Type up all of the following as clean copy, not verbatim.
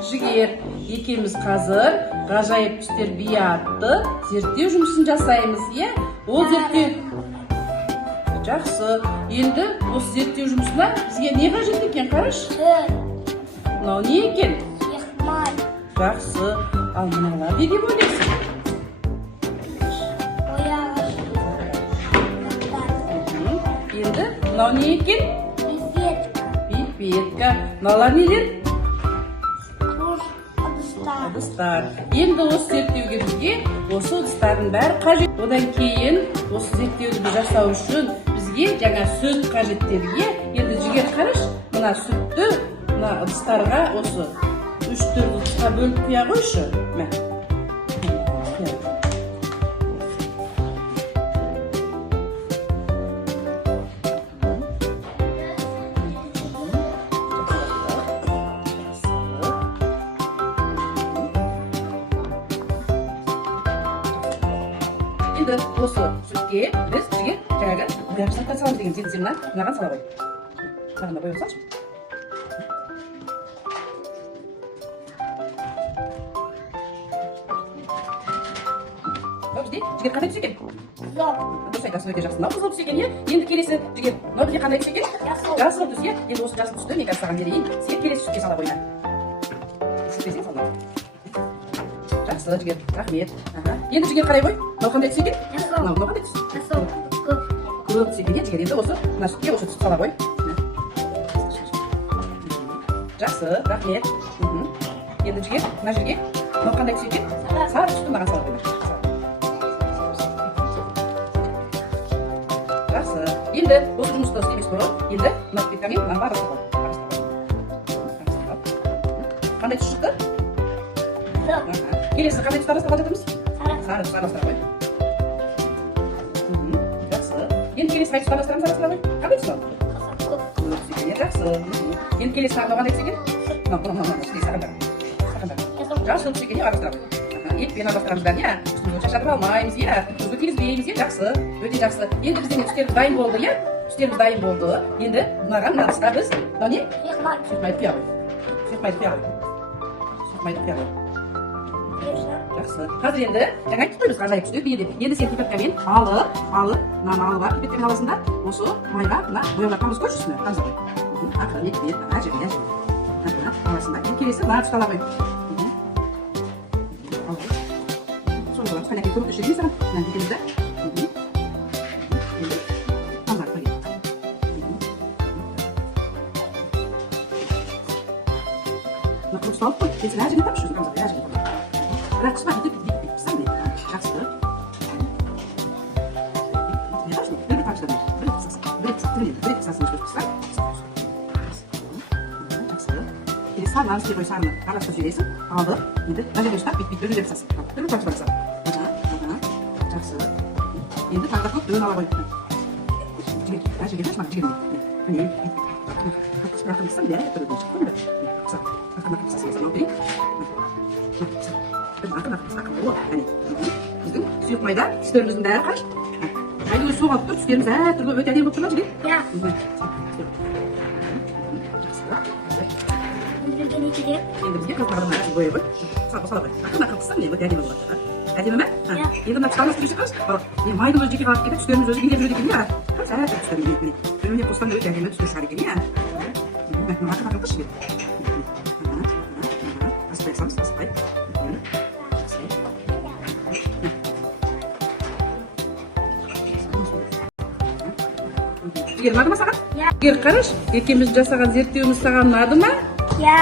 Жігер, екеуміз қазір ғажайып түстер бие атты зерттеу жұмысын жасаймыз, иә? Ол зерттеу жақсы. Енді осы зерттеу жұмысына бізге не қажет екен, қараш? Мынау не екен? Жақсы. Ал мыналар не деп ойлайсың? Енді мынау не екен? Пипетка. Мыналар нелер? Ыдыстар. Енді осы зерттеуге бізге осы ыдыстардың бәрі қажет. Одан кейін осы зерттеуді жасау үшін бізге жаңа сүт қажет деді. Енді Жігер, қараш, мына сүтті мына ыдыстарға осы 3-4 ыдысқа бөліп құя қойшы. Енді осы сүтке біз Жігер жаңағы бояғыштан саламыз деген сен мынаған сала қой. Мынағында бояп салшы. Бізде Жігер қандай түс екен? Дұрыс айтасың, өте жақсы. Мынау қызыл түс екен, иә? Енді келесі Жігер, мынау бізде қандай түс екен? Жасыл түс, иә? Енді осы жасыл түсті мен қазір саған берейін. Сен келесі сүтке сала қойма. Сүтпесең салма. Жақсы, Жігер, рахмет. Енді Жігер қарай қой. Мынау қандай түс екен? Мынау қандай түс? Көк түс екен, иә? Жігер, енді осы мына сүтке осы түсті сала қой. Жақсы, рахмет. Енді Жігер, мына жерге мынау қандай түс екен? Сары түсті маған сала қойма. Жақсы. Енді осы жұмысты істемес бұрын, енді мына пипеткамен мынаны араластырып ал. Қандай түс шықты? Келесі қандай түсті араластырып жатырмыз? Сары түсті араластыра қой. Жақсы. Енді келесі қай түсті араластырамыз, араластыра қой. Қандай түс ол? Көк түс екен, жақсы. Енді келесі тағы қандай түс екен? Мынау сақандар. Жасыл түс екен, араластыра қой. Етпен араластырамыздар, иә? Үстімізді шашатып алмаймыз, иә? Көзге тигізбейміз, иә? Жақсы, өте жақсы. Енді біздің түстеріміз дайын болды, иә? Түстеріміз дайын болды. Енді мынаған мына ыдысқа біз мынау не? Сұйықтмайды құя қой. Сұйықтмайды құя қой. Жақсы. Қазір енді жаңа айттық қой біз ғажайып түсті бие деп. Енді сен пипеткамен мына малы бар пипеткамен аласың да осы майға мына бояулардан біз қойшы үстіне. Тамыза қой. Ақырын етпен, жерге. Аласың да. Келесі мына түсті ала қой. Сонда қайнақ көмектесіп жүрген саған. Мына кетеміз да. Тамыза қой. Мына құрысты алып қой. Сен жерге тапшы өзі тамыза қой. Бірақ қысқа бүйтіп пісам дейді. Жақсы. Не қашын? Бір тамшыдан бір қысасын өшкөз пісам. Жақсы. Келесі сарынан істей қой, сарыны араластырып жібересің. Алды. Енді мына жерге ұстап бүйтіп бір пісасың. Бір тамшыдан пісам. Жақсы. Енді тағы да көп дөң ала қой. Мына жерге қаш, мына жерге не? Рақым пісам, бәрі түрі шықпын да. Ақын пісасың, ал берейін. Біздің сұйық майда түстеріміздің бәрі қаш. Әлі соғалып тұр, түстеріміз әртүрлі өте әдемі болып тұрмыз, Жігер? Иә. Енді бізге қазбағының әрі бойы ғой. Сала ғой. Ақын қыстан өте әдемі болады. Әдемі ме? Енді мына тұстарымыз жүрсе қаш? Майдың өзі жеке қалып кетіп, түстеріміз өзі келіп жүреді екен, иә? Қаш әртүрлі түстеріміз екен. Біреуіне қостан өте әдемі түстер шығар екен, иә? Ақын қыш Жігер. Аспай салыс, аспай. Жігер, ұнады ма саған? Жігер, қараш, екеуміз жасаған зерттеуіміз саған ұнады ма? Иә.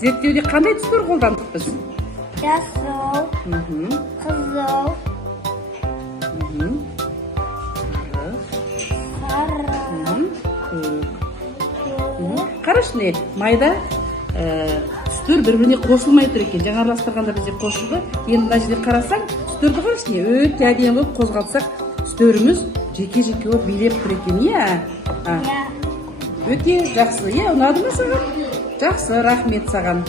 Зерттеуде қандай түстер қолдандық біз? Жасыл, қызыл, сары, қараш, не? Майда түстер бір-біріне қосылмай тұр екен. Жаңа араластырғанда бізде қосылды. Енді мына жерде қарасаң, түстерді қараш, не? Өте әдемі болып қозғалтсақ, түстеріміз жеке-жеке болып билеп тұр екен, иә? Өте жақсы, иә? Ұнады ма саған? Жақсы, рахмет саған.